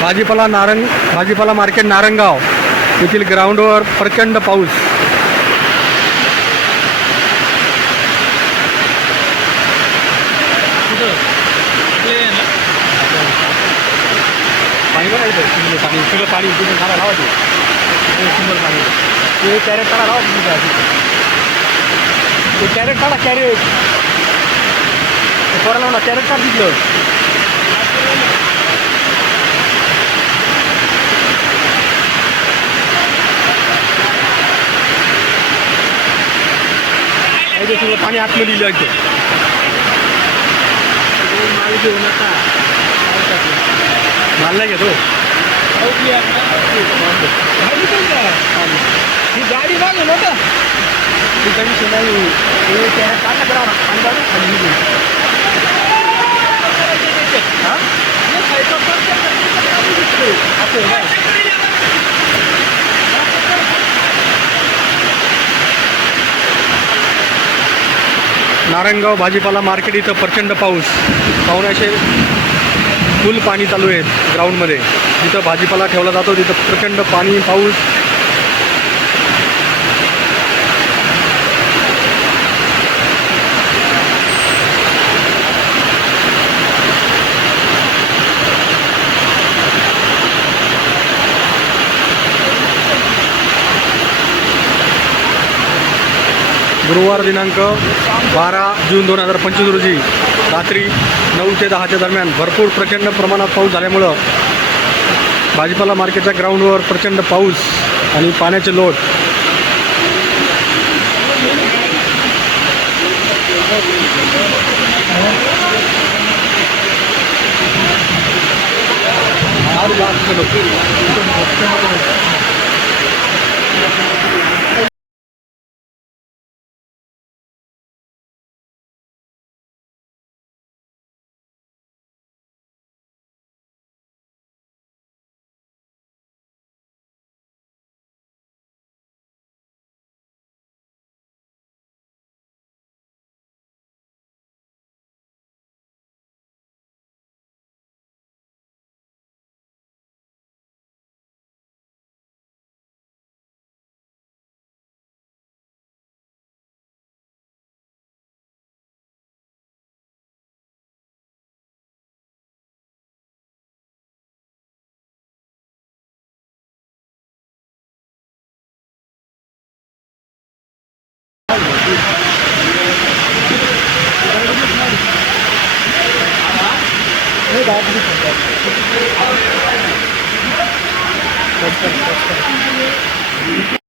भाजीपाला नारंग भाजीपाला मार्केट नारंगाव. येथील ग्राउंडवर प्रचंड पाऊस. पाणी सगळं पाणी तिथून काढा लावा ते कॅरेट काढा लावा तुम्ही ते कॅरेट काढा कॅरेट ते पोराला म्हणा कॅरेट काढ तिथलं नाही ते सगळं पाणी आतमध्ये दिलं आहे ते. माल घेऊ नका माल नाही घेतो ही गाडी मागू नका ती काही विषय नाही हे कॅरेट काढा करा पाणी काढा खाली निघून. हा? असं नारायणगाव भाजीपाला मार्केट इथं प्रचंड पाऊस. पाहुण्याचे फुल पाणी चालू आहेत ग्राउंडमध्ये जिथं भाजीपाला ठेवला जातो तिथं प्रचंड पाणी पाऊस गुरुवार दिनांक बारा जून दोन हजार पंचवीस रोजी रात्री नऊ ते दहाच्या दरम्यान भरपूर प्रचंड प्रमाणात पाऊस झाल्यामुळं भाजीपाला मार्केटच्या ग्राउंडवर प्रचंड पाऊस आणि पाण्याचे लोट. হয়ে দাঁড়াতে করতে